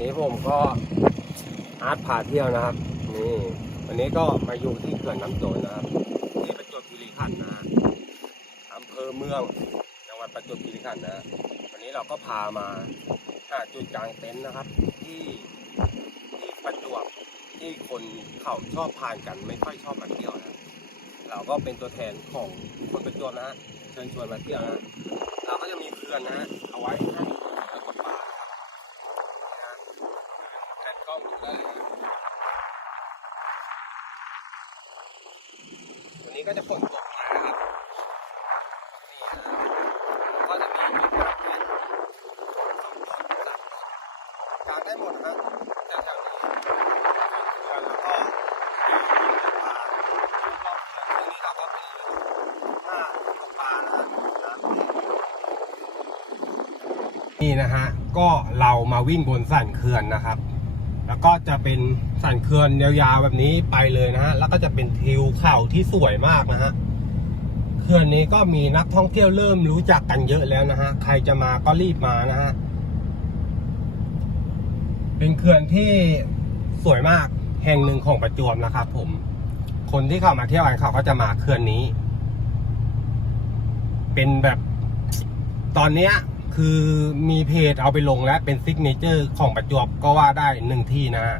นี้ผมก็อาร์ตพาเที่ยวนะครับ นี่วันนี้ก็มาอยู่ที่เขื่อนน้ำโจรนะครับที่ประจวบคีรีขันธ์นะอำเภอเมืองจังหวัดประจวบคีรีขันธ์นะวันนี้เราก็พามาหาจุดกลางเต็นท์นะครับ ที่ที่ประจวบที่คนเขาชอบพานกันไม่ค่อยชอบมาเที่ยวนะเราก็เป็นตัวแทนของคนประจวบนะฮะเชิญชวนมาเที่ยวนะเราก็จะมีเขื่อนนะฮะเอาไว้ให้แล้วก็ปลานะครับ นะฮะแผ่นกล้องได้เลยวันนี้ก็จะฝนตกมานะครับนี่นะก็จะมีมีกางเต็นท์สองต้นสามต้นกางได้หมดนะฮะแต่แถวนี้แล้วก็มีปลาแล้วก็เขื่อนตรงนี้เราก็เป็นหน้าตกปลานะฮะน้ำนี่นะฮะ ก็เรามาวิ่งบนสันเขื่อนนะครับ แล้วก็จะเป็นสันเขื่อนยาวๆแบบนี้ไปเลยนะฮะ แล้วก็จะเป็นทิวเขาที่สวยมากนะฮะเขื่อนนี้ก็มีนักท่องเที่ยวเริ่มรู้จักกันเยอะแล้วนะฮะ ใครจะมาก็รีบมานะฮะ เป็นเขื่อนที่สวยมากแห่งหนึ่งของประจวบนะครับผม คนที่เข้ามาเที่ยวกันเขาก็จะมาเขื่อนนี้ เป็นแบบตอนเนี้ย คือมีเพจเอาไปลงแล้วเป็นซิกเนเจอร์ของประจวบก็ว่าได้หนึ่งที่นะฮะ